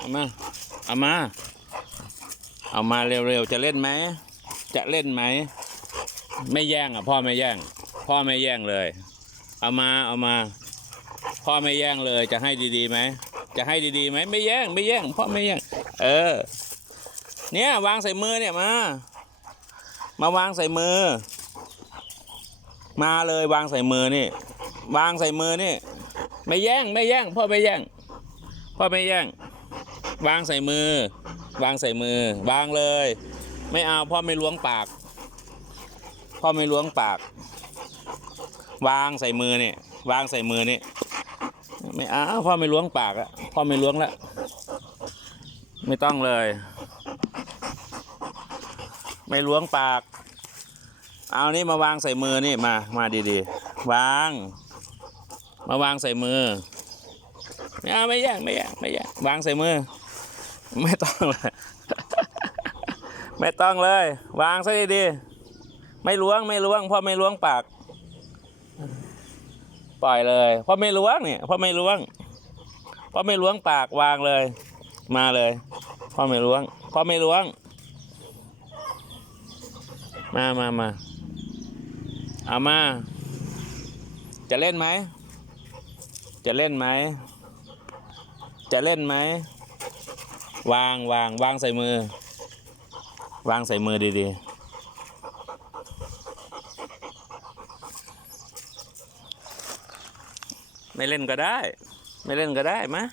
เอามา เอามา เอามาเร็วๆ จะเล่นไหม จะเล่นไหม ไม่แย่งอะ พ่อไม่แย่ง พ่อไม่แย่งเลย เอามา เอามา พ่อไม่แย่งเลย จะให้ดีๆไหม จะให้ดีๆไหม ไม่แย่ง ไม่แย่ง พ่อไม่แย่ง เออ เนี่ยวางใส่มือเนี่ยมา มาวางใส่มือ มาเลยวางใส่มือนี่ วางใส่มือนี่ ไม่แย่ง ไม่แย่ง พ่อไม่แย่ง พ่อไม่แย่ง วางใส่มือ วางใส่มือ วางเลย ไม่เอาพ่อไม่ล้วงปาก พ่อไม่ล้วงปาก วางใส่มือเนี่ยวางใส่มือนี่ไม่เอาพ่อไม่ล้วงปากอะพ่อไม่ล้วงละไม่ต้องเลย ไม่ล้วงปาก เอานี่มาวางใส่มือนี่มามาดีๆ วาง มาวางใส่มือไม่เอาไม่แย่งไม่แย่งไม่แย่งวางใส่มือ ไม่ต้องเลย ไม่ต้องเลย วางซะดีๆ ไม่ล้วงไม่ล้วงพ่อไม่ล้วงปาก ปล่อยเลยพ่อไม่ล้วงเนี่ยพ่อไม่ล้วงพ่อไม่ล้วงปากวางเลย มาเลยพ่อไม่ล้วงพ่อไม่ล้วง มามามาเอามา จะเล่นไหม จะเล่นไหม จะเล่นไหม วางวางวางใส่มือ วางใส่มือดีๆ ไม่เล่นก็ได้ ไม่เล่นก็ได้มะ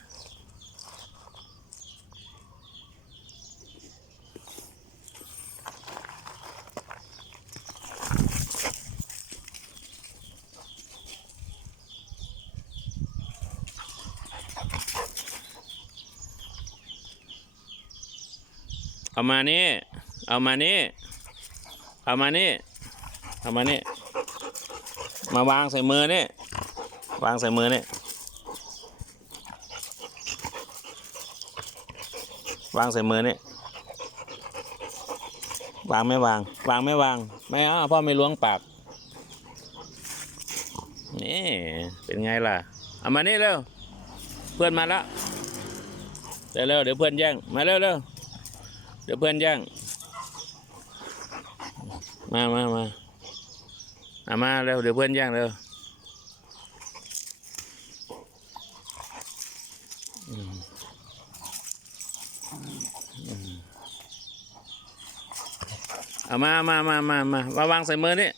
เอามานี่ เอามานี่ เอามานี่ เอามานี่ มาวางใส่มือนี่ วางใส่มือนี่ วางใส่มือนี่ วางไม่วาง วางไม่วาง ไม่เอาพ่อไม่ล้วงปาก นี่เป็นไงล่ะ เอามานี่เร็ว เพื่อนมาแล้วเร็วเร็วเดี๋ยวเพื่อนแย่ง มาเร็วเร็ว เดี๋ยวเพื่อนแย่งมามามาเอามาเร็วเดี๋ยวเพื่อนแย่งเร็วอืมอืมเอามามามามามา มาวางใส่มือนี่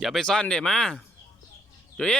อย่าไปซ่อนเดี๋ยมาจุ๊ย